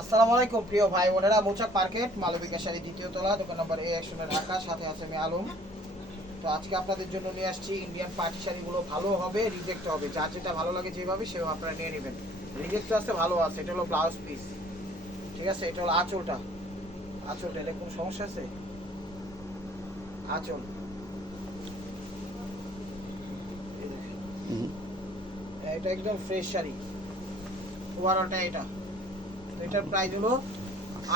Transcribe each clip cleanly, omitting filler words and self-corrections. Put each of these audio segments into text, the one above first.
আসসালামু আলাইকুম প্রিয় ভাই বোনেরা, মৌচাক মার্কেট মালবিকা শাড়ি দ্বিতীয় তলা, দোকান নম্বর A1 ঢাকা। সাথে আছে আমি আলম। তো আজকে আপনাদের জন্য নিয়ে আসছি ইন্ডিয়ান পার্টি শাড়িগুলো। ভালো হবে, রিজেক্ট হবে, যার যেটা ভালো লাগে যেভাবে সেভাবে আপনারা নিয়ে নেবেন। রিজেক্ট আছে, ভালো আছে। এটা হলো ব্লাউজ পিস, ঠিক আছে। এটা হলো আঁচলটা। আঁচলটা এলে কোনো সমস্যা আছে? আঁচল এটা একদম ফ্রেশ শাড়ি। ওভারঅলটা এটার প্রাইস হলো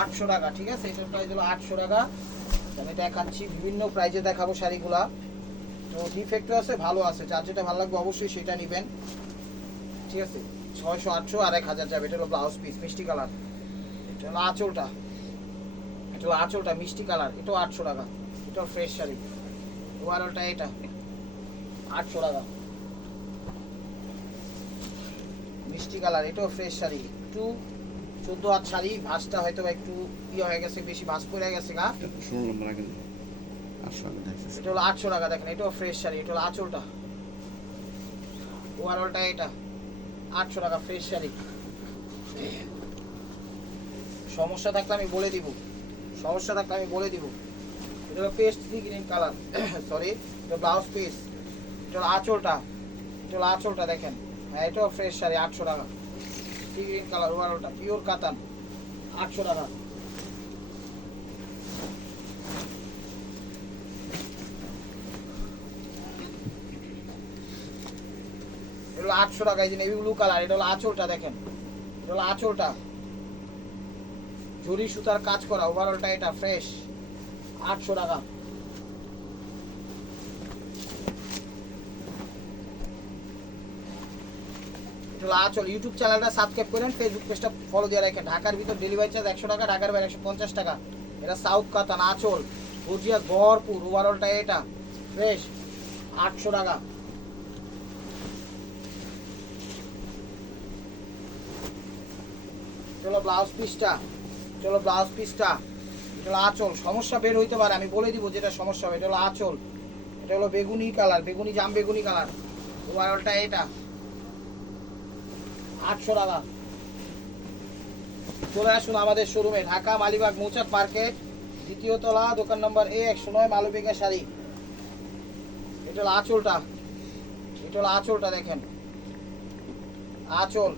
800 টাকা, ঠিক আছে। এটার প্রাইস হলো 800 টাকা। আমি দেখাচ্ছি, বিভিন্ন প্রাইজে দেখাবো শাড়িগুলা। তো ডিফেক্টও আছে, ভালো আছে, যার যেটা ভালো লাগবে অবশ্যই সেটা নেবেন, ঠিক আছে। 600, 800 আর 1000 যাবে। এটা হলো ব্লাউজ পিস, মিষ্টি কালার। এটা হলো আঁচলটা। এটা হলো আঁচলটা মিষ্টি কালার, এটাও 800 টাকা। এটাও ফ্রেশ শাড়ি। ওভারঅলটা এটা 800 টাকা, মিষ্টি কালার, এটাও ফ্রেশ শাড়ি। একটু 14 হাত শাড়ি, ভাঁজটা হয়তো একটু হয়ে গেছে, বেশি ভাঁজ পড়ে গেছে গা। এটা হলো 800 টাকা। দেখেন, এটাও ফ্রেশ শাড়ি। এটা হলো আঁচলটা। ওভারঅলটা এটা 800 টাকা, ফ্রেশ শাড়ি। সমস্যা থাকলে আমি বলে দিব, এটা হলো paste sea green colour, sorry, এটা ব্লাউজ পিস। এটা হলো আঁচলটা, দেখেন। হ্যাঁ, এটাও ফ্রেশ শাড়ি, 800 টাকা, সি গ্রিন কালার। ওভারঅলটা পিওর কাতান, 800 টাকা। এটা হলো 800 টাকা। এই যে নেভি ব্লু কালার, এটা হলো আঁচলটা, দেখেন। এটা হলো আঁচলটা, জরি সুতার কাজ করা। ওভারঅলটা এটা ফ্রেশ, 800 টাকা। এটা হলো আঁচল। ইউটিউব চ্যানেলটা সাবস্ক্রাইব করেন, ফেসবুক পেজটা ফলো দিয়ে রাখেন। ঢাকার ভিতর ডেলিভারি চার্জ 100 টাকা, ঢাকার বাইরে 150 টাকা। এটা সাউথ কাতান, আঁচল, গর্জিয়াস, ভরপুর। ওভারঅলটা এটা ফ্রেশ, 800 টাকা। চলো ব্লাউজ পিসটা, এটা হলো আঁচল। সমস্যা বের হইতে পারে, আমি বলে দিব যেটা সমস্যা হবে। এটা হলো আঁচল। এটা হলো বেগুনি কালার, জাম বেগুনি কালার। ওভারঅলটা এটা 800 টাকা। চলে আসুন আমাদের শোরুমে, ঢাকা মালিবাগ মৌচাক মার্কেট দ্বিতীয় তলা, দোকান নম্বর A109, মালবিকা শাড়ি। এটা হলো আঁচলটা, দেখেন। আঁচল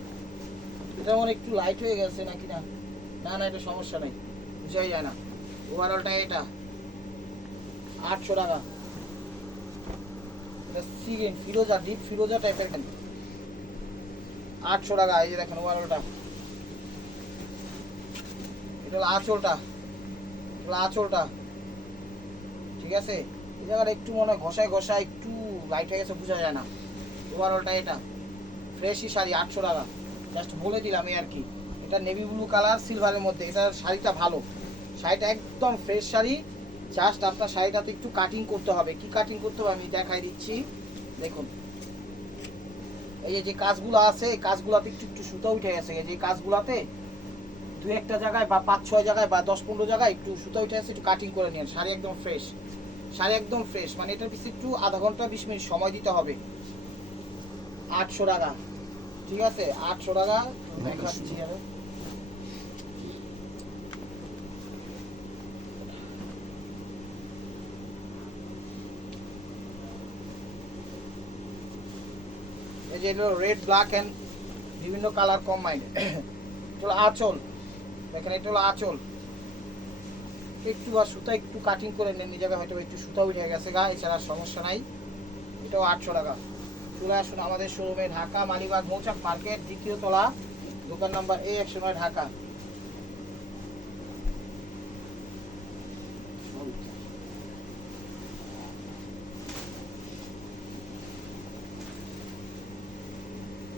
এটা মনে একটু লাইট হয়ে গেছে নাকি, না না, এটা সমস্যা নেই, বুঝাই যায় না। ওভারঅলটা এটা 800 টাকা। এটা সিগেন ফিরোজা, ডিপ ফিরোজা টাইপের, 800 টাকা। এই যে দেখেন ওভারঅলটা। এটা হলো আঁচলটা, ঠিক আছে। এই জায়গাটা একটু মনে হয় ঘষায় একটু লাইট হয়ে গেছে, বোঝা যায় না। ওভারঅলটা এটা ফ্রেশই শাড়ি, 800 টাকা। জাস্ট বলে দিলাম এই আর কি। এটা নেভি ব্লু কালার সিলভারের মধ্যে। এটা শাড়িটা ভালো, শাড়িটা একদম ফ্রেশ শাড়ি। জাস্ট আপনার শাড়িটাতে একটু কাটিং করতে হবে। কি কাটিং করতে হবে আমি দেখাই দিচ্ছি, দেখুন। এই যে কাজগুলো আছে, এই কাজগুলোতে একটু সুতা উঠে গেছে। এই যে কাজগুলোতে দু একটা জায়গায় বা 5-6 জায়গায় বা 10-15 জায়গায় একটু সুতা উঠে গেছে, একটু কাটিং করে নিন। শাড়ি একদম ফ্রেশ, মানে এটার পিছনে একটু আধা ঘন্টা 20 মিনিট সময় দিতে হবে। 800 টাকা, ঠিক আছে, 800 টাকা। দেখাচ্ছি আরো। এই যে এটা রেড, ব্ল্যাক এন্ড বিভিন্ন কালার কম্বাইন্ড। এটা হলো আঁচল, দেখেন। এটা হলো আঁচল। একটু আর সুতা একটু কাটিং করে নেন, এই জায়গায় হয়তো একটু সুতা উঠে গেছে গা, এছাড়া সমস্যা নাই। এটাও 800 টাকা। চলে আসুন আমাদের শোরুমে, ঢাকা মালিবাগ মৌচাক মার্কেট দ্বিতীয় তলা, দোকান নাম্বার A109, ঢাকা।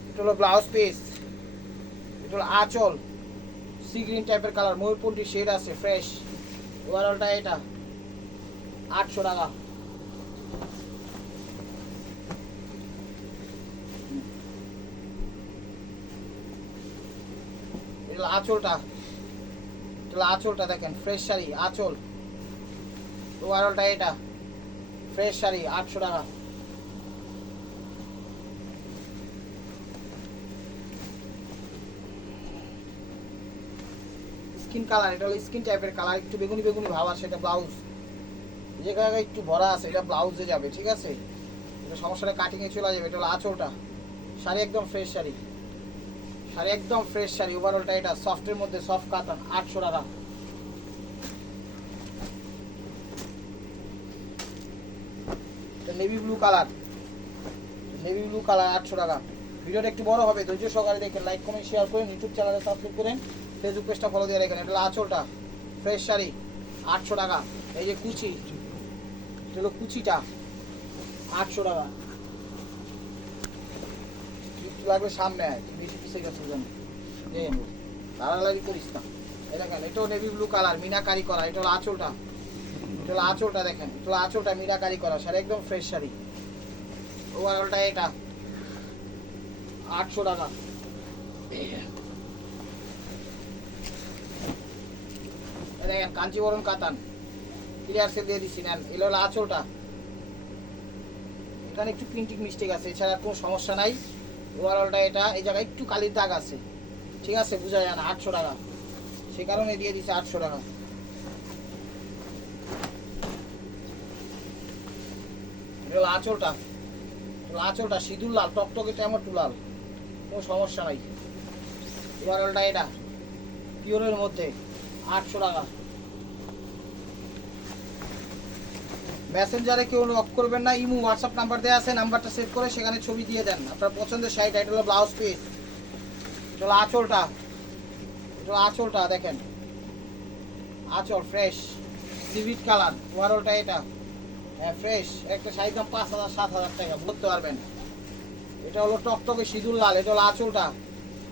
এটা হলো ব্লাউজ পিস, এটা হলো আঁচল, সি গ্রিন টাইপের কালার, ময়ূরপন্থী শেড আছে, ফ্রেশ। ওভারঅলটা এটা 800 টাকা। এটা আঁচলটা, দেখেন, ফ্রেশ শাড়ি, আঁচল। ওভারঅলটা এটা ফ্রেশ শাড়ি, 800 টাকা। স্কিন কালার, এটা হলো স্কিন টাইপের কালার, একটু বেগুনি বেগুনি ভাব আছে। এটা ব্লাউজ যে জায়গায় একটু ভরা আছে এটা ব্লাউজে যাবে, ঠিক আছে? এটা সমস্যাটা কাটিংয়ে চলে যাবে। এটা হলো আঁচলটা। শাড়ি একদম ফ্রেশ শাড়ি, শাড়ি একদম ফ্রেশ শাড়ি। ওভারঅলটা এটা সফটের মধ্যে, সফট কাতান, 800 টাকা। Navy blue colour, navy blue colour 800 টাকা। ভিডিওটা একটু বড় হবে, ধৈর্য সহকারে দেখেন, লাইক কমেন্ট শেয়ার করেন, ইউটিউব চ্যানেলে সাবস্ক্রাইব করেন, ফেসবুক পেজটা ফলো দিয়ে রাখেন। এটা হলো আঁচলটা, ফ্রেশ শাড়ি 800 টাকা। এই যে কুচি, এটা হলো কুচিটা 800 টাকা। লাগবে সামনে আয়, বেশি পিছিয়ে গেছে জানি, লাড়ালাড়ি করিস না। এই দেখেন, এটাও নেভি ব্লু কালার, মিনাকারি করা। এটা হলো আঁচলটা, এটা হলো আঁচলটা দেখেন, এটা হলো আঁচলটা মিনাকারি করা শাড়ি, একদম ফ্রেশ শাড়ি। ওভারঅলটা এটা 800 টাকা। দেখেন কাঞ্চিবরণ কাতান, ক্লিয়ার সেল দিয়ে দিচ্ছি, নেন। এগুলো হলো আঁচলটা, এখানে একটু প্রিন্টিং মিস্টেক আছে, এছাড়া কোনো সমস্যা নাই। ওভারঅলটা এটা, এই জায়গায় একটু কালির দাগ আছে, ঠিক আছে, বোঝা যায় না। 800 টাকা, সে কারণে দিয়ে দিচ্ছে 800 টাকা। এটা হলো আঁচলটা, আঁচলটা সিঁদুর লাল, টকটকে টমেটো লাল, কোনো সমস্যা নাই। ওভারঅলটা এটা পিওরের মধ্যে 800 টাকা। মেসেঞ্জারে কেউ লক করবেন না, ইমো হোয়াটসঅ্যাপ নাম্বার দেওয়া আছে, নাম্বারটা সেভ করে সেখানে ছবি দিয়ে দেন আপনার পছন্দের শাড়িটা। এটা হলো ব্লাউজ পিস, এটা হলো আঁচলটা, এটা হলো আঁচলটা দেখেন, আঁচল ফ্রেশ সিভিট কালার। ওভারঅলটা এটা, হ্যাঁ ফ্রেশ। একটা শাড়ির দাম 5,000 7,000 টাকা, বলতে পারবেন। এটা হলো টকটকে সিঁদুর লাল, এটা হলো আঁচলটা,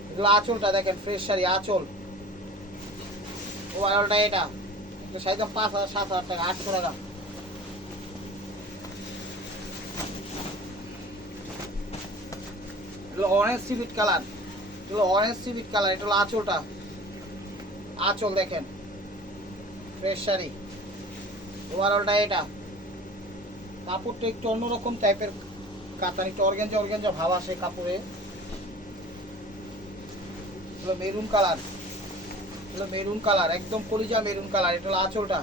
এটা হলো আঁচলটা দেখেন, ফ্রেশ শাড়ি আঁচল। ওভারঅলটা এটা, একটা শাড়ির দাম 5,000 7,000 টাকা, 800 টাকা। এটা অরেঞ্জ সিভিট কালার, এটা হলো অরেঞ্জ সিভিট কালার, এটা হলো আঁচলটা, আঁচল দেখেন, ফ্রেশ শাড়ি। ওভারঅলটা এটা, কাপড়টা একটু অন্যরকম টাইপের কাতান, একটু অর্গানজা অর্গানজা ভাব আসে কাপড়ে। হলো মেরুন কালার, হলো মেরুন কালার, একদম কলিজা মেরুন কালার। এটা হলো আঁচলটা,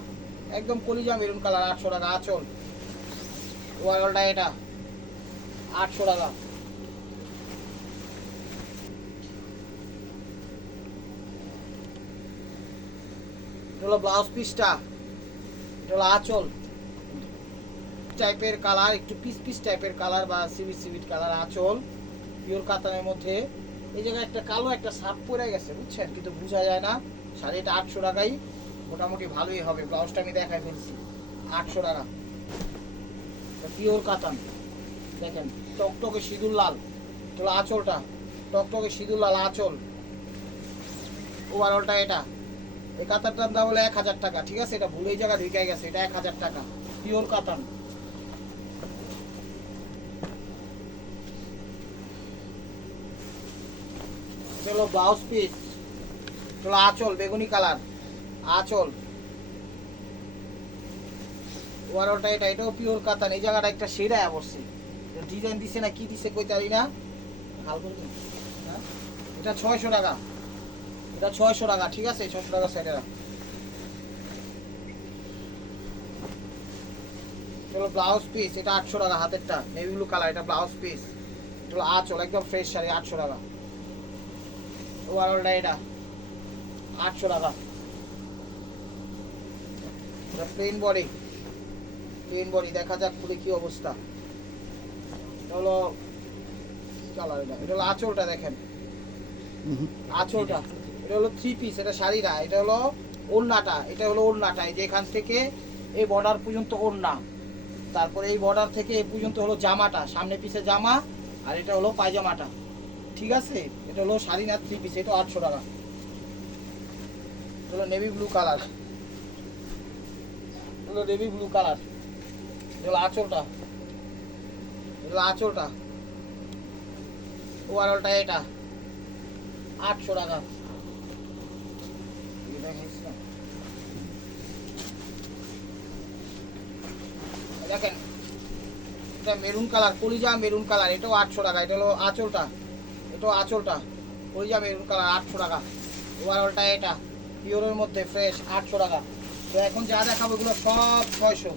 একদম কলিজা মেরুন কালার, 800 টাকা আঁচল। ওভারঅলটা এটা 800 টাকা। এটা হলো ব্লাউজ পিসটা, এটা হলো আঁচল টাইপের কালার, একটু পিস পিস টাইপের কালার বা সিভিট সিভিট কালার, আঁচল পিওর কাতানের মধ্যে। এই জায়গায় একটা কালো একটা সাপ পরে গেছে বুঝছেন, কিন্তু বোঝা যায় না। শাড়িটা 800 টাকাই মোটামুটি ভালোই হবে। ব্লাউজটা আমি দেখাই ফেলছি, 800 টাকা, পিওর কাতান দেখেন, টকটকে সিঁদুর লাল। এটা হলো আঁচলটা, টকটকে সিঁদুর লাল আঁচল। ওভারঅলটা এটা, এই কাতারটার দাম হলো 1000 টাকা, ঠিক আছে? এটা ভুল এই জায়গা ঢুকে গেছে, এটা 1000 টাকা, পিওর কাতান। এটা হলো ব্লাউজ পিস, এটা হলো আঁচল বেগুনি কালার, আঁচল। ওভারঅলটা এটা, এটাও পিওর কাতান। এই জায়গাটা একটা সেরা বসছে, ডিজাইন দিছে না কি দিছে কইতে পারি না। হ্যাঁ এটা 600 টাকা, এটা 600 টাকা, ঠিক আছে? 600 টাকা সাইডে রাখ। চলো ব্লাউজ পিস, এটা 800 টাকা, হাতেরটা নেভি ব্লু কালার, এটা ব্লাউজ পিস। এটা হলো আঁচল, একদম ফ্রেশ শাড়ি, 800 টাকা। ওভারঅলটা এটা 800 টাকা। এটা প্লেন বডি, প্লেন বডি, দেখা যাক খুলে কি অবস্থা। এটা হলো কালার, এটা হলো আঁচলটা দেখেন, আঁচলটা। এটা হলো 3 পিস, এটা শাড়ি না, এটা হলো ওড়নাটা, এটা হলো ওড়নাটা। এই যে এখান থেকে এই বর্ডার পর্যন্ত ওড়না, তারপরে এই বর্ডার থেকে এই পর্যন্ত হলো জামাটা, সামনে পিছে জামা, আর এটা হলো পায়জামাটা, ঠিক আছে? এটা হলো শাড়ি না, 3 পিস, এটা 800 টাকা। এটা হলো নেভি ব্লু কালার, হলো নেভি ব্লু কালার। এটা হলো আঁচলটা, এটা হলো আঁচলটা। ওভারঅলটা এটা 800 টাকা। দেখেন এটা মেরুন কালার, কলিজা মেরুন কালার, এটাও 800 টাকা। এটা হলো আঁচলটা, এটাও আঁচলটা, কলিজা মেরুন কালার, 800 টাকা। ওভারঅলটা এটা পিওরের মধ্যে ফ্রেশ 800 টাকা। তো এখন যা দেখাবো এগুলো সব 600।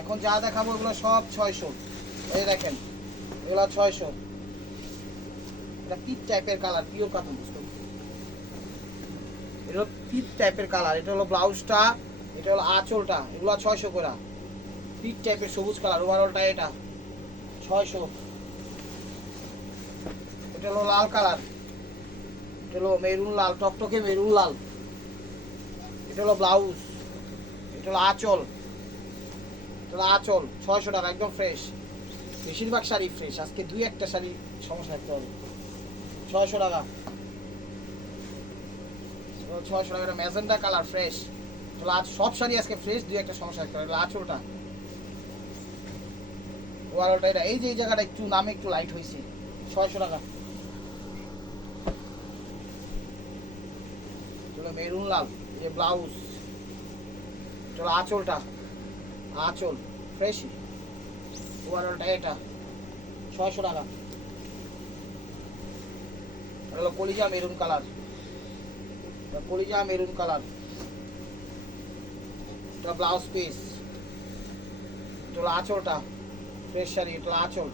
এখন যা দেখাবো এগুলো সব 600। এই দেখেন এগুলো 600। এটা পিট টাইপের কালার, পিওর কটন। এটা হলো পিট টাইপের কালার, এটা হলো ব্লাউজটা, এটা হলো আঁচলটা, এগুলো 600 করে। পিট টাইপের সবুজ কালার, ওভারঅলটা এটা 600। এটা হলো লাল কালার, এটা হলো মেরুন লাল, টকটকে মেরুন লাল। এটা হলো ব্লাউজ, এটা হলো আঁচল, এটা হলো আঁচল 600 টাকা একদম ফ্রেশ। বেশিরভাগ শাড়ি ফ্রেশ, আজকে দুই একটা শাড়ি সমস্যা থাকতে হবে। 600 টাকা, 600 টাকা। এটা ম্যাজেন্টা কালার ফ্রেশ। তাহলে আজ সব শাড়ি আজকে ফ্রেশ, দুই একটা সমস্যা থাকতে হবে। আঁচলটা, ওভারঅলটা এটা। এই যে এই জায়গাটা একটু নামে একটু লাইট হয়েছে, 600 টাকা। মেরুন লাল, এই যে ব্লাউজ, চলো আঁচলটা, আঁচল ফ্রেশই, ওভারঅলটা এটা 600 টাকা। এটা হলো কলিজা মেরুন কালার, কলিজা মেরুন কালার। এটা ব্লাউজ পিস, এটা হলো আঁচলটা, ফ্রেশ শাড়ি, এটা হলো আঁচল।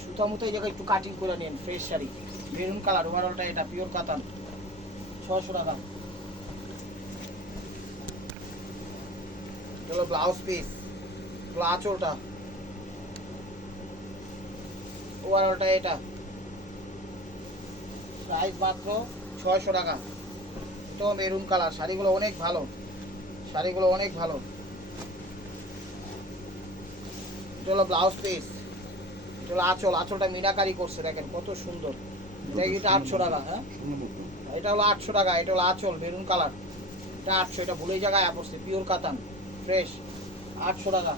সুতা মুতো এই জায়গায় একটু কাটিং করে নিন, ফ্রেশ শাড়ি মেরুন কালার, ওভারঅলটা এটা পিওর কাতান 600 টাকা। এটা হলো ব্লাউজ পিস, এটা আঁচলটা, ওভারঅলটা এটা। প্রাইস মাত্র 600 টাকা। তো মেরুন কালার, শাড়িগুলো অনেক ভালো, শাড়িগুলো অনেক ভালো। এটা হলো ব্লাউজ পিস, এটা হলো আঁচল, আঁচলটা মিনাকারি করছে দেখেন কত সুন্দর। এটা 800 টাকা। হ্যাঁ এটা হলো 800 টাকা। এটা হলো আঁচল মেরুন কালার, এটা 800। এটা ভুলেই জায়গায় পড়ছে, পিওর কাতান ফ্রেশ 800 টাকা।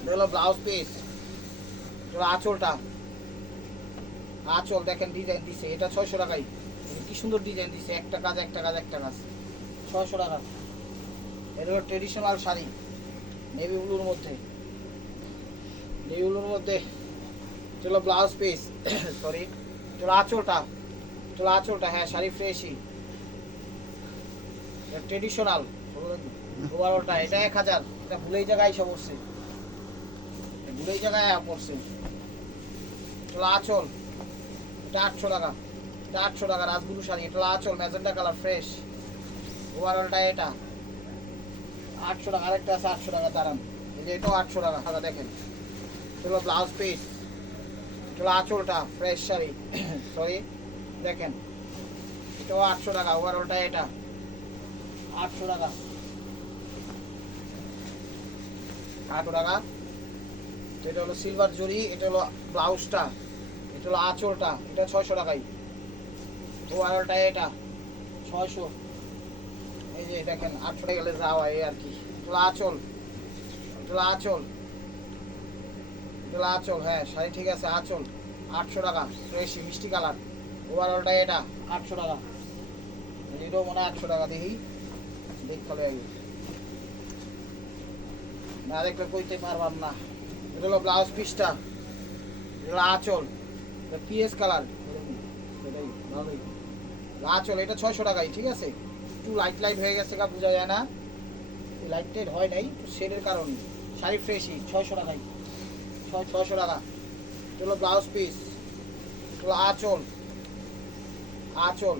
এটা হলো ব্লাউজ পিস, এটা হলো আঁচলটা, আঁচল দেখেন ডিজাইন দিছে, এটা 600 টাকাই। কি সুন্দর ডিজাইন দিছে, একটা কাজ একটা কাজ একটা কাজ, 600 টাকা। এটা হলো ট্রেডিশনাল শাড়ি নেভি ব্লুর মধ্যে, নেভি ব্লুর মধ্যে। এটা হলো ব্লাউজ পিস, সরি এটা হলো আঁচলটা, এটা হলো আঁচলটা। হ্যাঁ শাড়ি ফ্রেশই, এটা ট্রেডিশনাল ওভারঅলটা। এটা 1000। এটা ভুলেই জায়গায় এসে পড়ছে, ভুলেই জায়গায় পড়ছে। এটা হলো আঁচল, এটা 800 টাকা। এটা 800 টাকা রাজগুরু শাড়ি, এটা হলো আঁচল ম্যাজেন্টা কালার ফ্রেশ, ওভারঅলটা এটা 800 টাকা। আরেকটা আছে 800 টাকা, দাঁড়ান, এই যে এটাও 800 টাকা। দেখেন এটা হলো ব্লাউজ পিস, এটা হলো আঁচলটা, ফ্রেশ শাড়ি সরি দেখেন এটাও 800 টাকা, ওভারঅলটা এটা 800 টাকা, 800 টাকা। তো এটা হলো সিলভার জরি, এটা হলো ব্লাউজটা, এটা হলো আঁচলটা, এটা 600 টাকাই, ওভারঅলটা এটা 600। এই যে দেখেন 800 টাকা গেলে যাওয়া এই আর কি। এটা হলো আঁচল, এটা হলো আঁচল, এটা হলো আঁচল। হ্যাঁ শাড়ি ঠিক আছে, আঁচল 800 টাকা ফ্রেশ মিষ্টি কালার, ওভারঅলটা এটা 800 টাকা। এটাও মনে হয় 800 টাকা, দেখি দেখতে হবে আগে, না দেখলে কইতে পারবাম না। এটা হলো ব্লাউজ পিসটা, এটা হলো আঁচল, এটা পিএস কালার, এটাই ভালোই আঁচল। এটা 600 টাকাই, ঠিক আছে। একটু লাইট লাইট হয়ে গেছে, গা বোঝা যায় না, লাইট টাইট হয় নাই শেডের কারণে। শাড়ি ফ্রেশই 600 টাকাই, 600 টাকা। এটা হলো ব্লাউজ পিস, এটা হলো আঁচল, আঁচল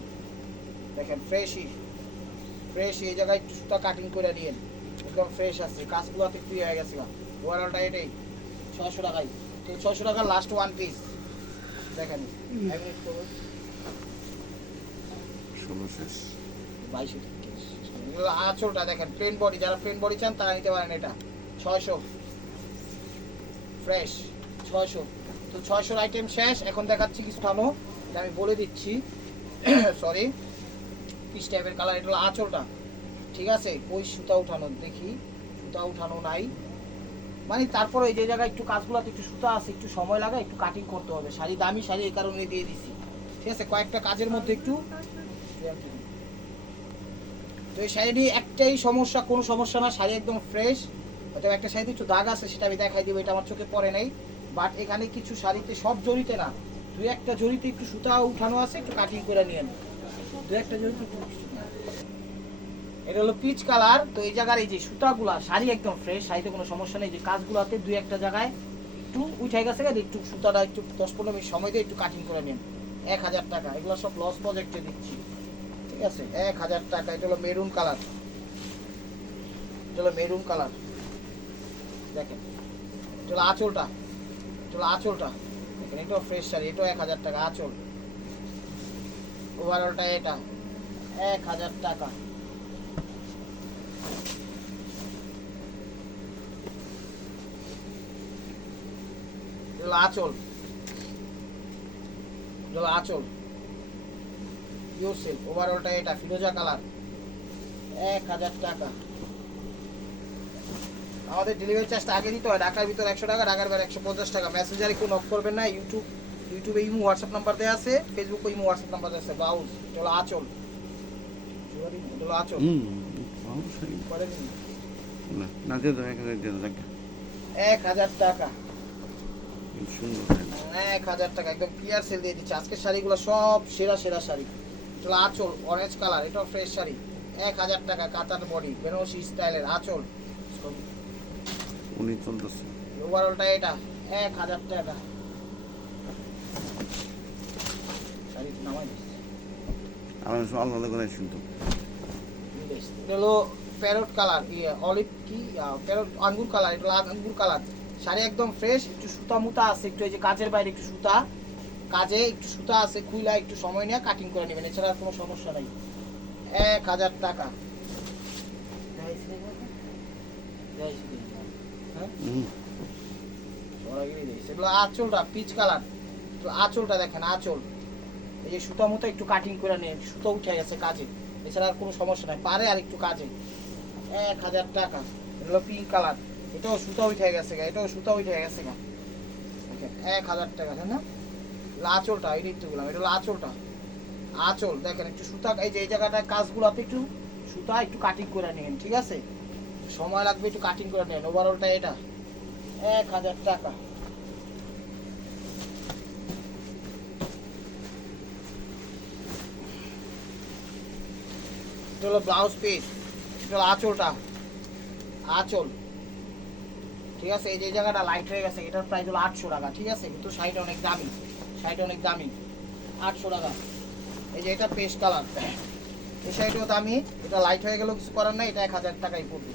দেখেন ফ্রেশই, ফ্রেশ। এই জায়গায় একটু সুতা কাটিং করে নিয়েন, একদম ফ্রেশ আছে, কাজগুলো একটু হয়ে গেছে। ওভারঅলটা এটাই 600 টাকাই। তো 600 টাকার লাস্ট ওয়ান পিস দেখেন, 22 আঁচলটা দেখেন প্লেন বডি, যারা প্লেন বডি চান তারা নিতে পারেন। এটা 600 ফ্রেশ 600। তো 600 আইটেম শেষ। এখন দেখাচ্ছি কিছু থানো, এটা আমি বলে দিচ্ছি সরি পিস টাইপের কালার। এটা হলো আঁচলটা, ঠিক আছে। ওই সুতা উঠানো, দেখি সুতা উঠানো নাই, মানে তারপরে এই যে জায়গায় একটু কাজগুলোতে একটু সুতা আছে, একটু সময় লাগে, একটু কাটিং করতে হবে। শাড়ি দামি শাড়ি, এই কারণে দিয়ে দিছি, ঠিক আছে। কয়েকটা কাজের মধ্যে একটু। তো এই শাড়ি একটাই সমস্যা, কোনো সমস্যা না, শাড়ি একদম ফ্রেশ। হয়তো একটা শাড়িতে একটু দাগ আছে, সেটা আমি দেখাই দিব, এটা আমার চোখে পড়ে নেই। বাট এখানে কিছু শাড়িতে, সব জড়িতে না, দুই একটা জড়িতে একটু সুতা উঠানো আছে, একটু কাটিং করে নিয়েন। দুই একটা জড়িতে একটু এটা হলো পিচ কালার। তো এই জায়গার এই যে সুতাগুলা, শাড়ি একদম ফ্রেশ, শাড়িতে কোনো সমস্যা নেই। যে কাজগুলোতে দুই একটা জায়গায় একটু উঠে গেছে, একটু সুতাটা একটু 10-15 মিনিট সময় দিয়ে একটু কাটিং করে নিন। 1000 টাকা। এগুলো সব লস প্রজেক্টে দিচ্ছি, ঠিক আছে? 1000 টাকা। এটা হলো মেরুন কালার, এটা হলো মেরুন কালার, দেখেন। এটা হলো আঁচলটা, এটা হলো আঁচলটা দেখেন, এটাও ফ্রেশ শাড়ি, এটাও 1000 টাকা আঁচল। ওভারঅলটা এটা 1000 টাকা। আঁচল, আঁচল পিওর সিল্ক। ওভারঅলটা এটা ফিরোজা কালার, 1000 টাকা। আমাদের ডেলিভারি চার্জটা আগে দিতে হয়। ঢাকার ভিতর 100 টাকা, ঢাকার বাইরে 150 টাকা। মেসেঞ্জারে কেউ নক করবেন না। ইউটিউবে ইমো হোয়াটসঅ্যাপ নাম্বার দেওয়া আছে, ফেসবুকে ইমো হোয়াটসঅ্যাপ নাম্বার দেওয়া আছে। ব্লাউজ এটা হলো আঁচল, এটা হলো আঁচল। না না দিয়ে দাও, 1000 দিয়ে দাও। 1000 টাকা, সুন্দর 1000 টাকা। একদম ক্লিয়ার সেল দিয়ে দিচ্ছে। আজকের শাড়িগুলো সব সেরা সেরা শাড়ি। এটা হলো আঁচল, অরেঞ্জ কালার, এটাও ফ্রেশ শাড়ি। 1000 টাকা। কাতার বডি, বেনারসি স্টাইলের আঁচল, উনি চলতেছে। ওভারঅলটা এটা 1000 টাকা। শাড়ি নামাই দিচ্ছে। আমার সব আল্লাহ করে শুনতো। এটা হলো প্যারট কালার, অলিভ কি প্যারট আঙ্গুর কালার, এটা আঙ্গুর কালার। শাড়ি একদম ফ্রেশ, একটু সুতা মুতা আছে, একটু এই যে কাজের বাইরে একটু সুতা, কাজে একটু সুতা আছে, খুইলা একটু সময় নিয়ে কাটিং করে নেবেন, এছাড়া আর কোনো সমস্যা নেই। 1000 টাকা। এগুলো আঁচলটা পিচ কালার, আঁচলটা দেখেন, আঁচল এই যে সুতা মুতা একটু কাটিং করে নেন, সুতো উঠে গেছে কাজে, এছাড়া আর কোনো সমস্যা নাই। পারে আর একটু কাজে। 1000 টাকা। এগুলো পিঙ্ক কালার, এটাও সুতা উঠে গেছে গা, এটাও সুতা উঠে গেছে গা, দেখেন 1000 টাকা, তাই না? আঁচলটা এই নিতে বললাম, এটা হলো আঁচলটা, আঁচল দেখেন একটু সুতা, এই যে এই জায়গাটায় কাজগুলোতে একটু সুতা একটু কাটিং করে নেন, ঠিক আছে? সময় লাগবে, একটু কাটিং করে নেন। ওভারঅলটা এটা 1000 টাকা। এটা হলো ব্লাউজ পিস, এটা হলো আঁচলটা, আঁচল, ঠিক আছে? এই যে জায়গাটা লাইট হয়ে গেছে, এটার প্রাইস হলো 800 টাকা, ঠিক আছে? কিন্তু শাড়িটা অনেক দামি, শাড়িটা অনেক দামি, 800 টাকা। এই যে এটা পেস্ট কালার, এই শাড়িটাও দামি, এটা লাইট হয়ে গেলেও কিছু করার নাই, এটা 1000 টাকাই পড়বে।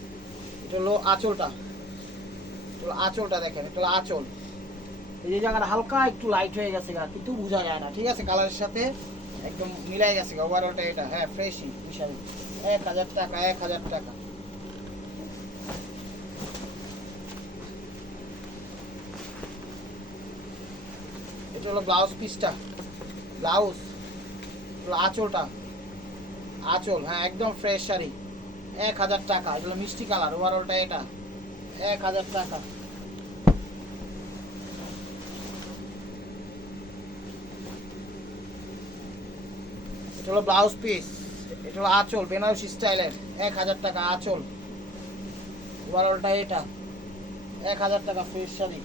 এটা হলো আঁচলটা, এটা হলো আঁচলটা দেখেন, এটা হলো আঁচল। এই যে জায়গাটা হালকা একটু লাইট হয়ে গেছে গা, কিন্তু বোঝা যায় না, ঠিক আছে? কালারের সাথে একদম মিলাই গেছে গা। ওভারঅলটা এটা হ্যাঁ ফ্রেশই শাড়ি, 1000 টাকা, 1000 টাকা। এটা হলো ব্লাউজ পিসটা, ব্লাউজ, আঁচলটা, আঁচল, হ্যাঁ একদম ফ্রেশ শাড়ি, 1000 টাকা। এগুলো মিষ্টি কালার, ওভারঅলটা এটা 1000 টাকা। এটা হলো ব্লাউজ পিস, এটা হলো আঁচল, বেনারসি স্টাইলের, 1000 টাকা আঁচল। ওভারঅলটা এটা 1000 টাকা ফ্রেশ শাড়ি।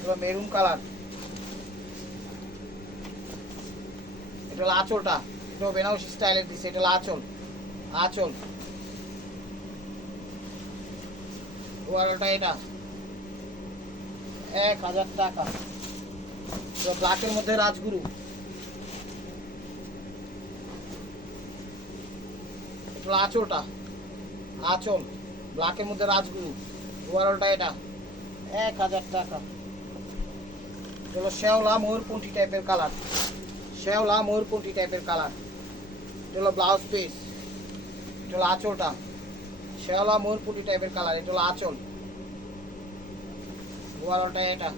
এটা মেরুন কালার, এটা হলো আঁচলটা, এটাও বেনারসি স্টাইলের দিচ্ছে, এটা হলো আঁচল, আঁচল। ওভারঅলটা এটা 1000 টাকা। ব্ল্যাকের মধ্যে রাজগুরু, আঁচলটা, আঁচল, ব্ল্যাকের মধ্যে রাজগুরু। ওভারঅলটা এটা 1000 টাকা। হলো শেওলা ময়ূরপন্থী টাইপের কালার, শেওলা ময়ূরপন্থী টাইপের কালার। এটা হলো ব্লাউজ পিস, এটা হলো আঁচলটা, শেওলা ময়ূরপন্থী টাইপের কালার, এটা হলো আঁচল। ওভারঅলটা এটা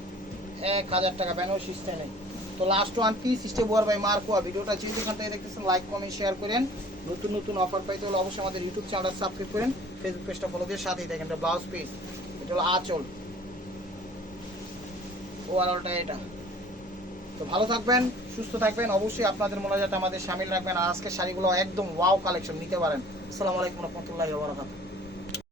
1000 টাকা বেনারসি স্টাইলে। তো last one piece step wear by মার্কোয়া। ভিডিওটা যে যেখান থেকে দেখতেছেন লাইক কমেন্ট শেয়ার করেন। নতুন নতুন অফার পাইতে হলে অবশ্যই আমাদের ইউটিউব চ্যানেলটা সাবস্ক্রাইব করেন, ফেসবুক পেজটা ফলো দিয়ে সাথেই দেখেন। এটা ব্লাউজ পিস, এটা হলো আঁচল, ওভারঅলটা এটা। তো ভালো থাকবেন, সুস্থ থাকবেন, অবশ্যই আপনাদের মোনাজাতে আমাদের শামিল রাখবেন। আর আজকের শাড়িগুলো একদম ওয়াও কালেকশন, নিতে পারেন। আসসালামু আলাইকুম রহমতুল্লাহি ওয়া বারাকাতুহু।